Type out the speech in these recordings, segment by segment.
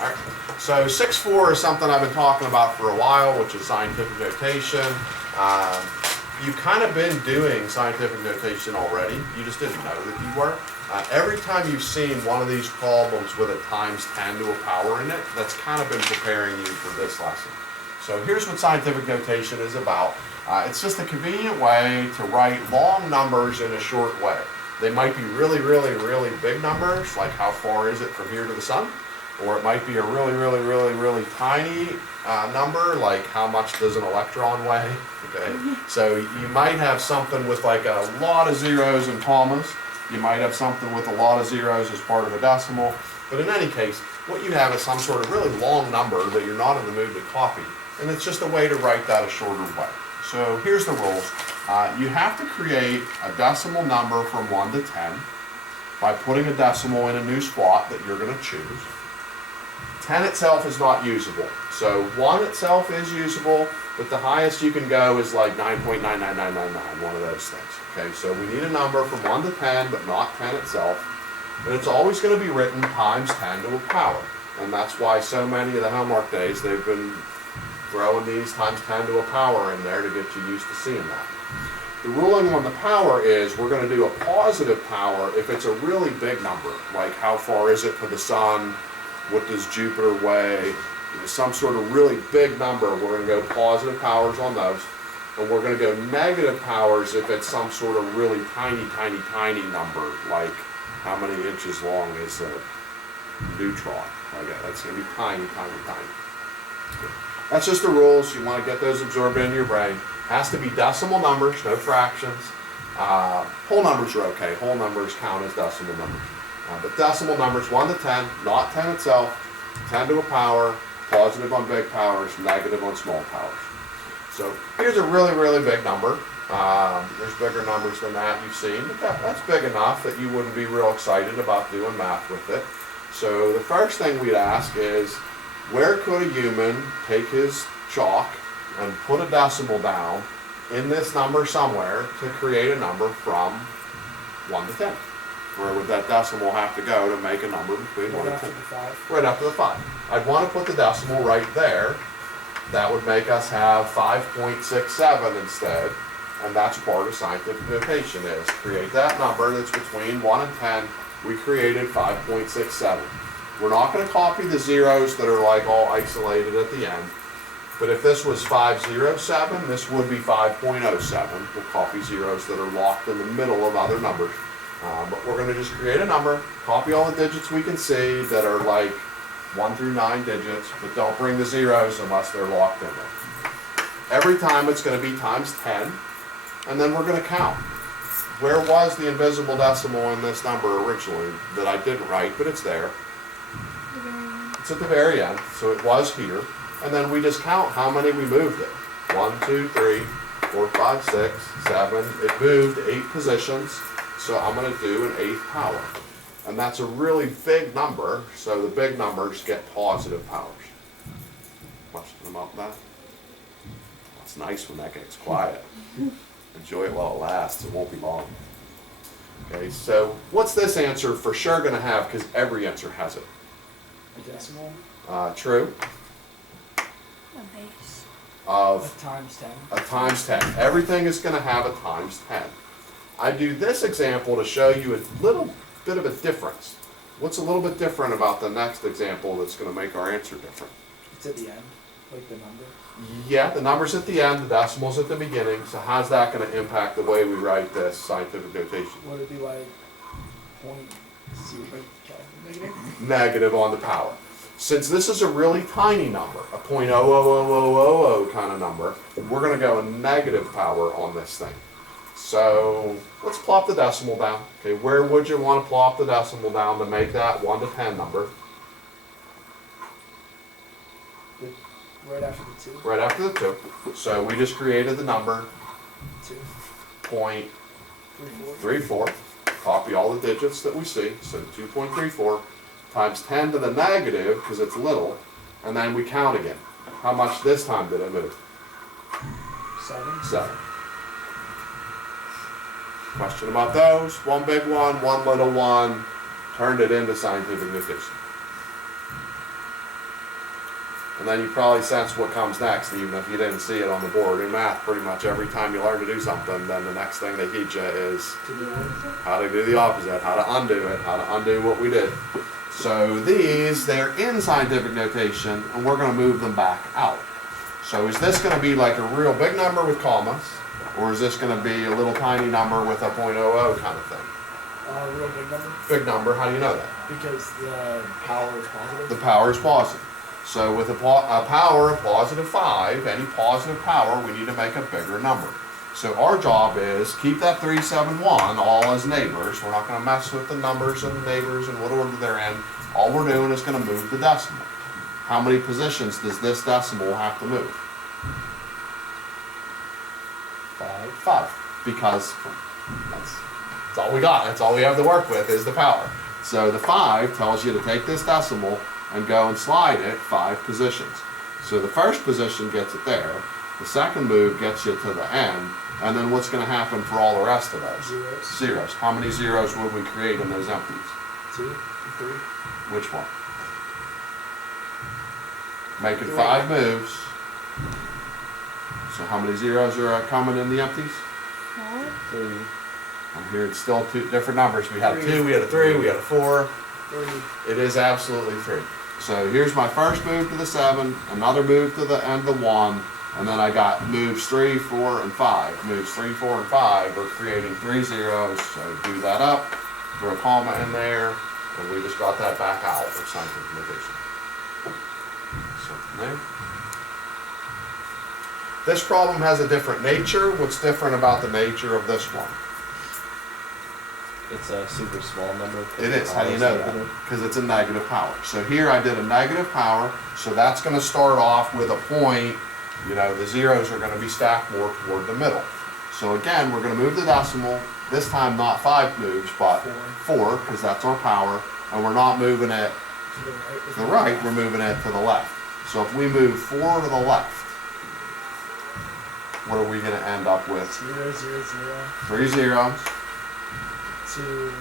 All right. So 6-4 is something I've been talking about for a while, which is scientific notation. You've kind of been doing scientific notation already. You just didn't know that you were. Every time you've seen one of these problems with a times 10 to a power in it, that's kind of been preparing you for this lesson. So here's what scientific notation is about. It's just a convenient way to write long numbers in a short way. They might be really, really, really big numbers, like how far is it from here to the sun? Or it might be a really, really, really, really tiny number, like how much does an electron weigh? Okay, so you might have something with like a lot of zeros and commas. You might have something with a lot of zeros as part of a decimal. But in any case, what you have is some sort of really long number that you're not in the mood to copy. And it's just a way to write that a shorter way. So here's the rules. You have to create a decimal number from 1 to 10 by putting a decimal in a new spot that you're going to choose. 10 itself is not usable. So 1 itself is usable, but the highest you can go is like 9.99999, one of those things. Okay, so we need a number from 1 to 10, but not 10 itself. And it's always going to be written times 10 to a power. And that's why so many of the homework days, they've been throwing these times 10 to a power in there to get you used to seeing that. The ruling on the power is we're going to do a positive power if it's a really big number, like how far is it to the sun, what does Jupiter weigh, some sort of really big number. We're going to go positive powers on those. And we're going to go negative powers if it's some sort of really tiny, tiny, tiny number, like how many inches long is a neutron. Like that's going to be tiny, tiny, tiny. That's just the rules. You want to get those absorbed into your brain. Has to be decimal numbers, no fractions. Whole numbers are okay. Whole numbers count as decimal numbers. But decimal numbers 1 to 10, not 10 itself, 10 to a power, positive on big powers, negative on small powers. So here's a really, really big number. There's bigger numbers than that you've seen, but that's big enough that you wouldn't be real excited about doing math with it. So the first thing we'd ask is, where could a human take his chalk and put a decimal down in this number somewhere to create a number from 1 to 10? Where would that decimal have to go to make a number between 1 and 10? Right after the 5. I'd want to put the decimal right there. That would make us have 5.67 instead, and that's part of scientific notation is create that number that's between 1 and 10. We created 5.67. We're not going to copy the zeros that are like all isolated at the end, but if this was 507, this would be 5.07. We'll copy zeros that are locked in the middle of other numbers. But we're going to just create a number, copy all the digits we can see that are like 1 through 9 digits, but don't bring the zeros unless they're locked in there. Every time it's going to be times 10, and then we're going to count. Where was the invisible decimal in this number originally that I didn't write, but it's there? It's at the very end, so it was here. And then we just count how many we moved it. 1, 2, 3, 4, 5, 6, 7. It moved 8 positions. So I'm going to do an 8th power. And that's a really big number, so the big numbers get positive powers. Question about that? It's nice when that gets quiet. Enjoy it while it lasts. It won't be long. Okay, so what's this answer for sure going to have, because every answer has it? A decimal? True. A base. Of A times 10. a times 10. Everything is going to have a times 10. I do this example to show you a little bit of a difference. What's a little bit different about the next example that's going to make our answer different? It's at the end, like the number. Yeah, the number's at the end, the decimal's at the beginning, so how's that going to impact the way we write this scientific notation? Would it be like point zero negative? Negative on the power. Since this is a really tiny number, a 0.00000 kind of number, we're going to go a negative power on this thing. So let's plop the decimal down. Okay, where would you want to plop the decimal down to make that 1 to 10 number? Right after the 2. Right after the 2. So we just created the number 2. 0.34. Copy all the digits that we see. So 2.34 times 10 to the negative, because it's little, and then we count again. How much this time did it move? 7. 7. Question about those? One big one little one. Turned it into scientific notation. And then you probably sense what comes next, even if you didn't see it on the board. In math, pretty much every time you learn to do something, then the next thing they teach you is To do it. how to do the opposite, how to undo it, how to undo what we did. So these, they're in scientific notation, and we're going to move them back out. So is this going to be like a real big number with commas, or is this going to be a little tiny number with a .00 kind of thing? Real big number, Big number, how do you know that? because the power is positive. The power is positive. So with a power of positive 5, any positive power, we need to make a bigger number. So our job is keep that 371 all as neighbors. We're not going to mess with the numbers and the neighbors and what order they're in. All we're doing is going to move the decimal. How many positions does this decimal have to move? 5. Because that's all we got. That's all we have to work with is the power. So the 5 tells you to take this decimal and go and slide it 5 positions. So the first position gets it there. The second move gets you to the end. And then what's going to happen for all the rest of those? Zeros. Zeros. How many zeros would we create in those empties? 2, 3. Which one? Making 3. 5 moves. So how many zeros are coming in the empties? 4. 3. I'm hearing still 2 different numbers. We had a 3. 2, we had a 3, we had a 4. 3. It is absolutely 3. So here's my first move to the 7, another move to the end of the 1, and then I got moves 3, 4, and 5. Moves 3, 4, and 5 are creating 3 zeros. So do that up, throw a comma in there, and we just got that back out with scientific notation. Something there. This problem has a different nature. What's different about the nature of this one? It's a super small number. It is. How do you know that? Because it's a negative power. So here I did a negative power, so that's going to start off with a point. You know, the zeros are going to be stacked more toward the middle. So again, we're going to move the decimal. This time not 5 moves, but 4, because that's our power. And we're not moving it To to the right, we're moving it to the left. So if we move 4 to the left, what are we going to end up with? 0, 0, 0. 3 zeros. 2,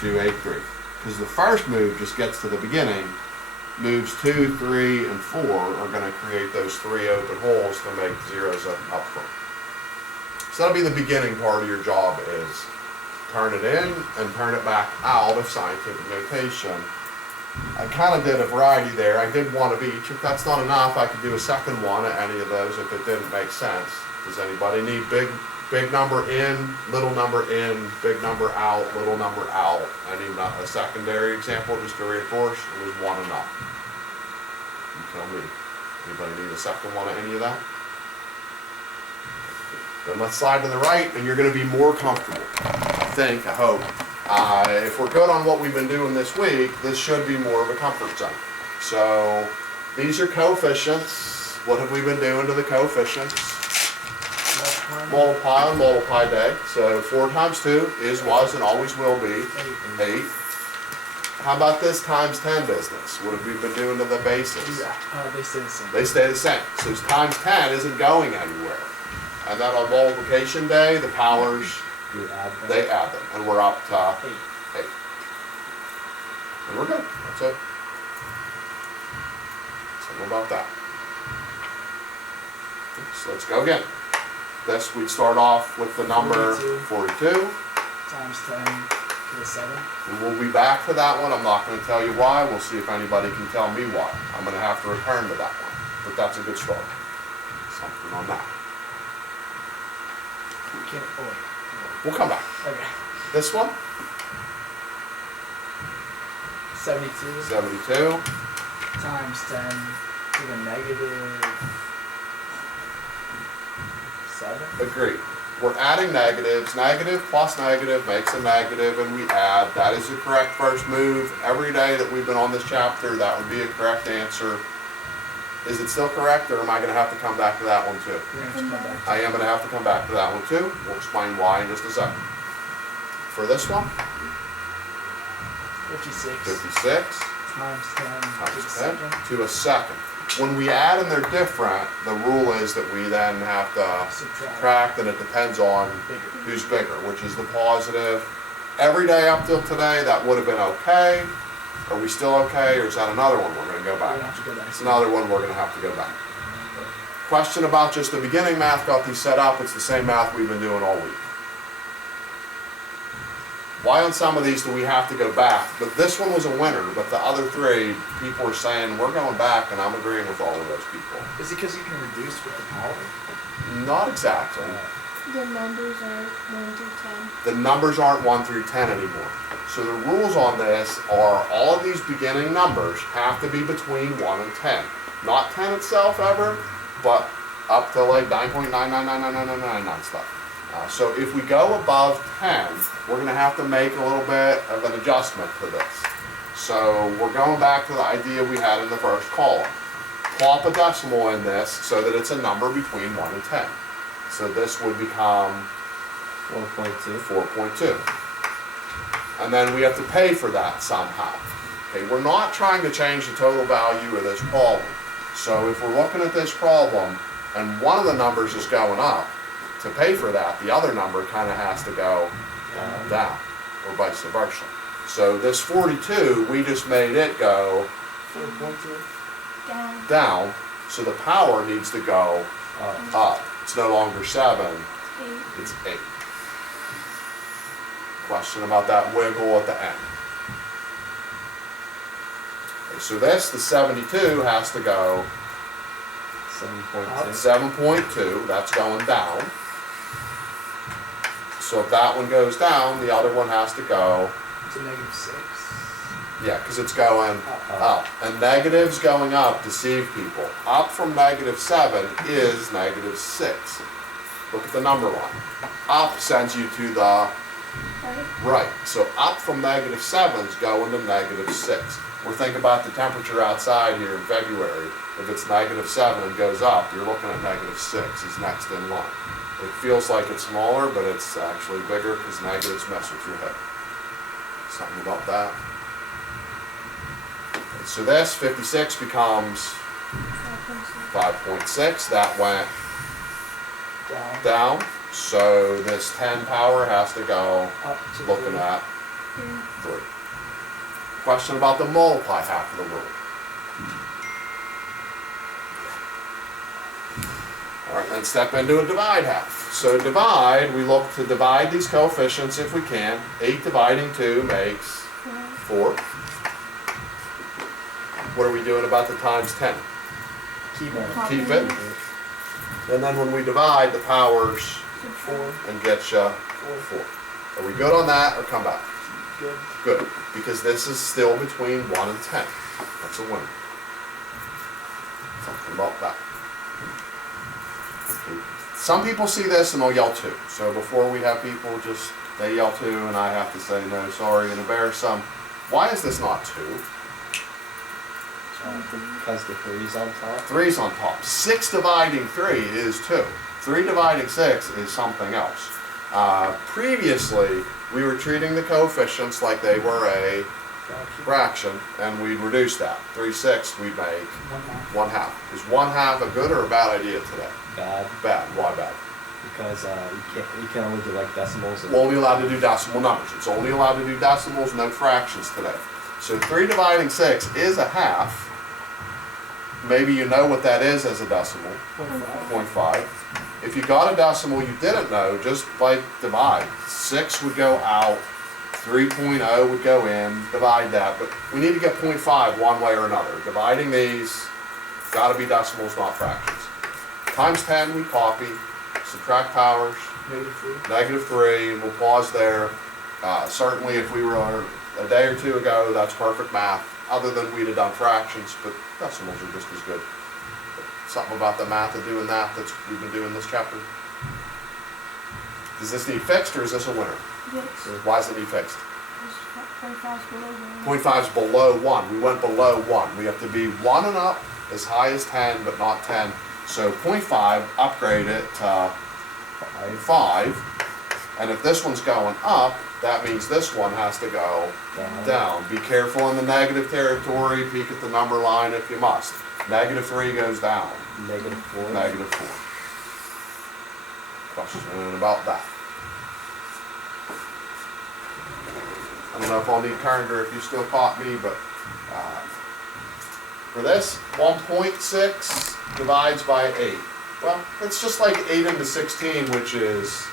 8, 3. 2, 8, 3. Because the first move just gets to the beginning. Moves 2, 3, and 4 are going to create those 3 open holes to make zeros up front. So that'll be the beginning part of your job is turn it in and turn it back out of scientific notation. I kind of did a variety there. I did one of each. If that's not enough, I could do a second one at any of those if it didn't make sense. Does anybody need big number in, little number in, big number out, little number out? Any a secondary example just to reinforce? It was one enough. You tell me. Anybody need a second one of any of that? Then let's slide to the right, and you're going to be more comfortable. I think, I hope. If we're good on what we've been doing this week, this should be more of a comfort zone. So these are coefficients. What have we been doing to the coefficients? Multiply on multiply day. So 4 times 2 is, was, and always will be 8. How about this times 10 business? What have we been doing to the bases? They stay the same. They stay the same. So times 10 isn't going anywhere. And then on multiplication day, the powers, You add them. they add them. And we're up to 8. 8. And we're good. That's it. Something about that. So let's go again. This, we'd start off with the number 42. Times 10 to the 7. And we'll be back to that one. I'm not going to tell you why. We'll see if anybody can tell me why. I'm going to have to return to that one. But that's a good start. Something on that. We'll come back. Okay. This one, 72 72. times 10 to the negative 7. Agreed. We're adding negatives. Negative plus negative makes a negative, and we add. That is the correct first move. Every day that we've been on this chapter, that would be a correct answer. Is it still correct, or am I going to have to come back to that one too? You're going to have to come back. I am going to have to come back to that one too. We'll explain why in just a second. For this one, 56 56 times 10 to the times 10 second. to a second. When we add and they're different, the rule is that we then have to subtract, and it depends on Bigger. who's bigger, which is the positive. Every day up till today, that would have been okay. Are we still okay, or is that another one we're gonna go We're back? gonna have to go back. It's another one we're gonna have to go back. Question about just the beginning math, got these set up, it's the same math we've been doing all week. Why on some of these do we have to go back? But this one was a winner, but the other three, people are saying, we're going back, and I'm agreeing with all of those people. Is it because you can reduce with the power? Not exactly. The numbers are 1 through 10. The numbers aren't 1 through 10 anymore. So the rules on this are all of these beginning numbers have to be between 1 and 10. Not 10 itself ever, but up to like 9.9999999 stuff. So if we go above 10, we're going to have to make a little bit of an adjustment to this. So we're going back to the idea we had in the first column. Plop a decimal in this so that it's a number between 1 and 10. So this would become 4.2. 4.2. And then we have to pay for that somehow. Okay, we're not trying to change the total value of this problem. So if we're looking at this problem and one of the numbers is going up, to pay for that, the other number kind of has to go down, or vice versa. So this 42, we just made it go 4.2? down, so the power needs to go up. It's no longer 7, 8. it's 8. Question about that wiggle at the end. Okay, so this, the 72, has to go 7.2. 7.2, that's going down. So if that one goes down, the other one has to go, To -6. yeah, because it's going up. And negatives going up deceive people. Up from -7 is -6. Look at the number line. Up sends you to the Right? right. So up from -7 is going to -6. We're thinking about the temperature outside here in February. If it's -7 and goes up, you're looking at -6 is next in line. It feels like it's smaller, but it's actually bigger because negatives mess with your head. Something about that. Okay, so this 56 becomes 5.6. That went Down. down. So this 10 power has to go Up to looking 3. at 3. Question about the multiply half of the rule. All right, then step into a divide half. So divide, we look to divide these coefficients if we can. 8 dividing 2 makes 4. What are we doing about the times 10? Keep it. Keep it. And then when we divide the powers 4. and get you 4. Are we good on that or come back? Good. Good, because this is still between 1 and 10. That's a winner. Something about that. Okay. Some people see this and they'll yell 2. So before we have people just, they yell 2 and I have to say no, sorry, and embarrass them. Why is this not 2? Because the 3's on top. 3's on top. 6 dividing 3 is 2. 3 dividing 6 is something else. Previously, we were treating the coefficients like they were a fraction, and we'd reduce that. 3/6, we'd make 1/2. Is 1/2 a good or a bad idea today? Bad. Bad. Why bad? Because you can only do like decimals. We're only allowed to do decimal numbers. It's only allowed to do decimals, no fractions today. So 3 dividing 6 is a half. Maybe you know what that is as a decimal. 0.5. If you got a decimal you didn't know, just like divide. 6 would go out, 3.0 would go in, divide that. But we need to get 0.5 one way or another. Dividing these, got to be decimals, not fractions. Times 10, we copy, subtract powers, -3, and we'll pause there. Certainly if we were a day or two ago, that's perfect math, other than we'd have done fractions, but decimals are just as good. Something about the math of doing that we've been doing this chapter. Does this need fixed or is this a winner? Yes. Why does it need fixed? 0.5's below 1. 0.5 is below 1. We went below 1. We have to be 1 and up, as high as 10, but not 10. So 0.5, upgrade it to 5. And if this one's going up, that means this one has to go down. Be careful in the negative territory. Peek at the number line if you must. -3 goes down. -4. -4. Question about that. I don't know if I'll need Carringer if you still caught me, but For this, 1.6 divides by 8. Well, it's just like 8 into 16, which is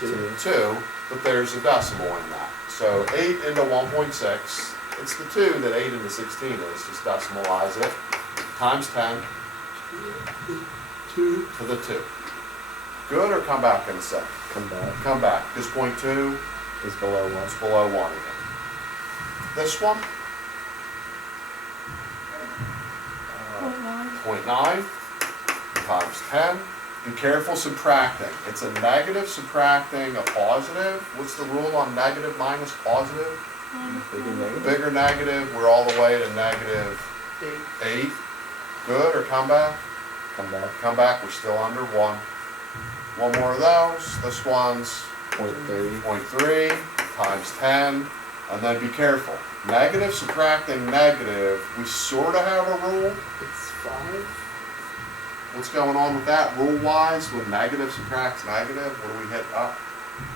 2, but there's a decimal in that. So 8 into 1.6, it's the 2 that 8 into 16 is, just decimalize it, times 10 2. to the 2. Good, or come back in a second? Come back. Come back, because point 2 Is below 1. is below 1 again. This one, 0.9. 0.9 times 10. Be careful subtracting. It's a negative subtracting a positive. What's the rule on negative minus positive? Bigger negative. Bigger negative, we're all the way to negative 8. Good, or come back? Come back. Come back, we're still under 1. One more of those. This one's 0.3. 0.3 times 10. And then be careful. Negative subtracting negative, we sort of have a rule. It's 5. What's going on with that rule-wise? When negative subtracts negative, what do we hit up?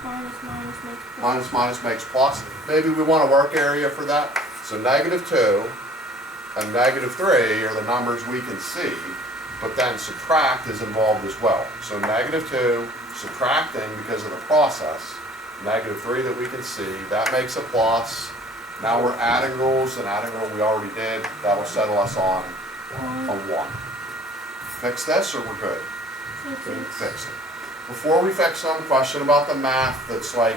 Minus minus makes plus. Minus minus makes plus. Maybe we want a work area for that. So negative 2 and negative 3 are the numbers we can see, but then subtract is involved as well. So negative 2, subtracting because of the process, negative 3 that we can see, that makes a plus. Now we're adding rules, and adding rule we already did. That'll settle us on a 1. Fix this, or we're good? Fix it. Before we fix them, question about the math that's like,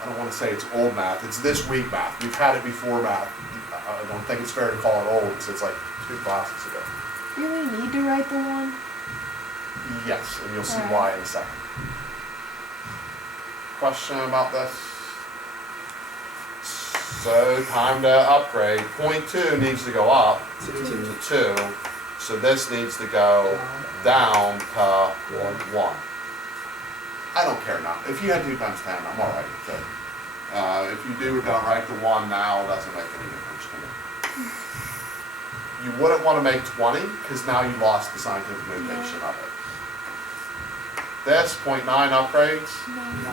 I don't want to say it's old math, it's this week math. We've had it before math. I don't think it's fair to call it old, because it's like 2 classes ago. Do we need to write the 1? Yes, and you'll see Alright. why in a second. Question about this? So, time to upgrade. Point 2 needs to go up to 2. So this needs to go down to 1. I don't care now. If you had 2 times 10, I'm all right with it. If you do or don't write the 1 now, it doesn't make any difference to me. You wouldn't want to make 20, because now you lost the scientific notation of it. This, 0.9 upgrades,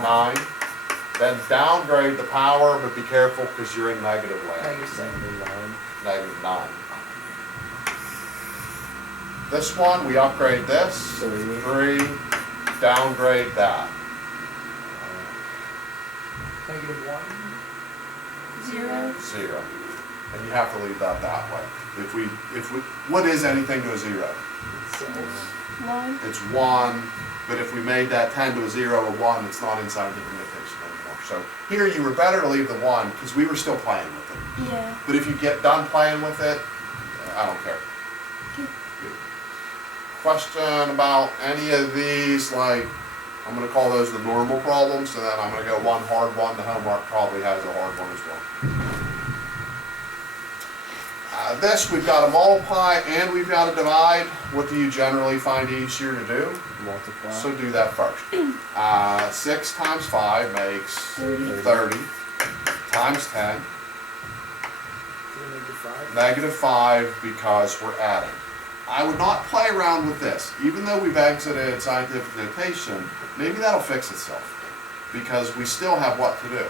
9. Then downgrade the power, but be careful because you're in negative land. Negative 9. This one, we upgrade this, 3, downgrade that. Negative 1. 0. 0. And you have to leave that way. If we, what is anything to a 0? 1. It's 1, but if we made that 10 to a 0, a 1, it's not in scientific notation anymore. So here you were better to leave the 1, because we were still playing with it. Yeah. But if you get done playing with it, I don't care. Okay. Good. Question about any of these, like, I'm going to call those the normal problems, and then I'm going to go one hard one. The homework probably has a hard one as well. This, we've got to multiply and we've got to divide. What do you generally find easier to do? Multiply. So do that first. 6 times 5 makes 30 times 10. Negative 5 because we're adding. I would not play around with this. Even though we've exited scientific notation, maybe that'll fix itself, because we still have what to do.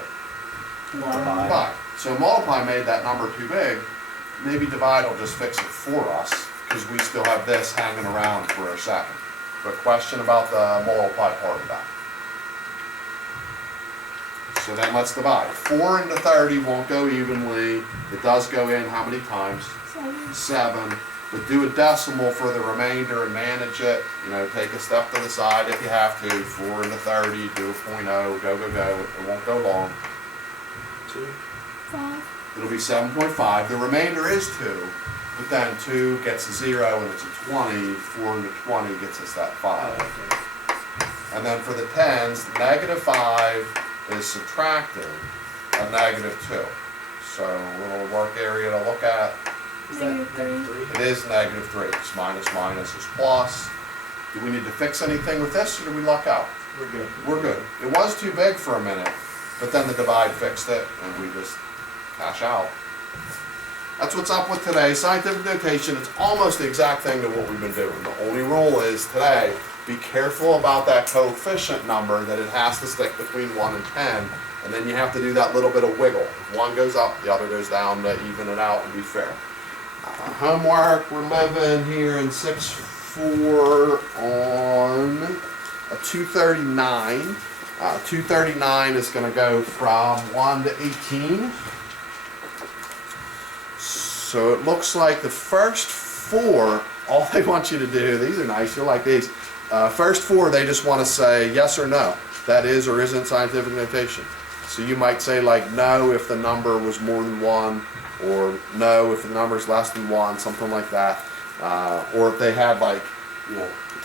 Divide. So multiply made that number too big. Maybe divide will just fix it for us, because we still have this hanging around for a second. But question about the multiply part of that. So then let's divide. 4 into 30 won't go evenly. It does go in how many times? 7. But do a decimal for the remainder and manage it. You know, take a step to the side if you have to. 4 into 30, do a 0.0, go. It won't go long. 2. 5. It'll be 7.5. The remainder is 2, but then 2 gets a 0 and it's a 20. 4 into 20 gets us that 5. Okay. And then for the tens, negative 5 is subtracting a negative 2. So a little work area to look at. Is that Negative 3. It is negative 3. It's minus is plus. Do we need to fix anything with this, or do we luck out? We're good. We're good. It was too big for a minute, but then the divide fixed it, and we just cash out. That's what's up with today. Scientific notation, it's almost the exact thing to what we've been doing. The only rule is today, be careful about that coefficient number, that it has to stick between 1 and 10, And then you have to do that little bit of wiggle. If one goes up, the other goes down to even it out and be fair. Homework, we're living here in 6-4 on a 239. 239 is going to go from 1 to 18. So it looks like the first 4, all they want you to do, these are nice, you'll like these. First 4, they just want to say yes or no. That is or isn't scientific notation. So you might say like no if the number was more than 1, or no if the number is less than 1, something like that. Or if they had like,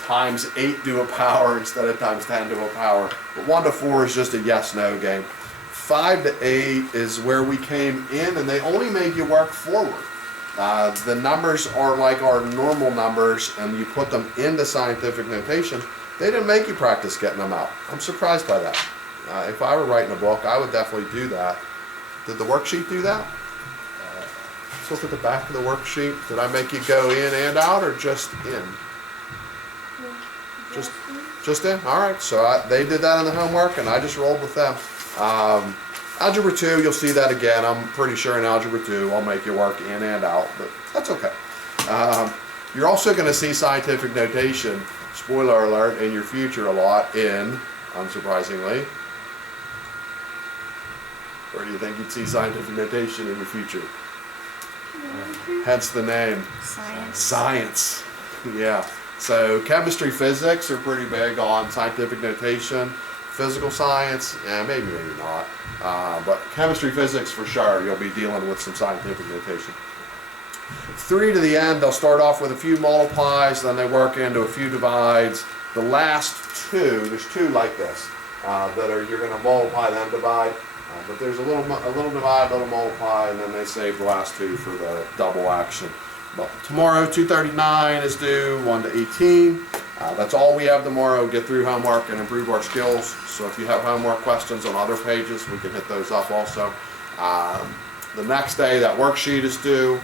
times 8 to a power instead of times 10 to a power. But 1 to 4 is just a yes-no game. 5 to 8 is where we came in, and they only made you work forward. The numbers are like our normal numbers, and you put them into scientific notation. They didn't make you practice getting them out. I'm surprised by that. If I were writing a book, I would definitely do that. Did the worksheet do that? Let's look at the back of the worksheet. Did I make you go in and out, or just in? Just in? All right. So they did that in the homework, and I just rolled with them. Algebra 2, you'll see that again. I'm pretty sure in Algebra 2 I'll make you work in and out, but that's okay. You're also going to see scientific notation, spoiler alert, in your future a lot in, unsurprisingly, where do you think you'd see scientific notation in your future? Hence the name. Science. Science. Yeah. So chemistry, physics are pretty big on scientific notation. Physical science, maybe not. But chemistry, physics for sure, you'll be dealing with some scientific notation. 3 to the end, they'll start off with a few multiplies, then they work into a few divides. The last 2, there's 2 like this, that are, you're going to multiply then divide. But there's a little divide, a little multiply, and then they save the last 2 for the double action. But tomorrow, 239 is due, 1 to 18. That's all we have tomorrow. Get through homework and improve our skills. So if you have homework questions on other pages, we can hit those up also. The next day, that worksheet is due,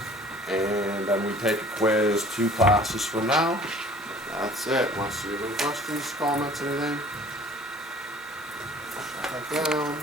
and then we take a quiz 2 classes from now. That's it. Unless you have any questions, comments, anything. Shut that down.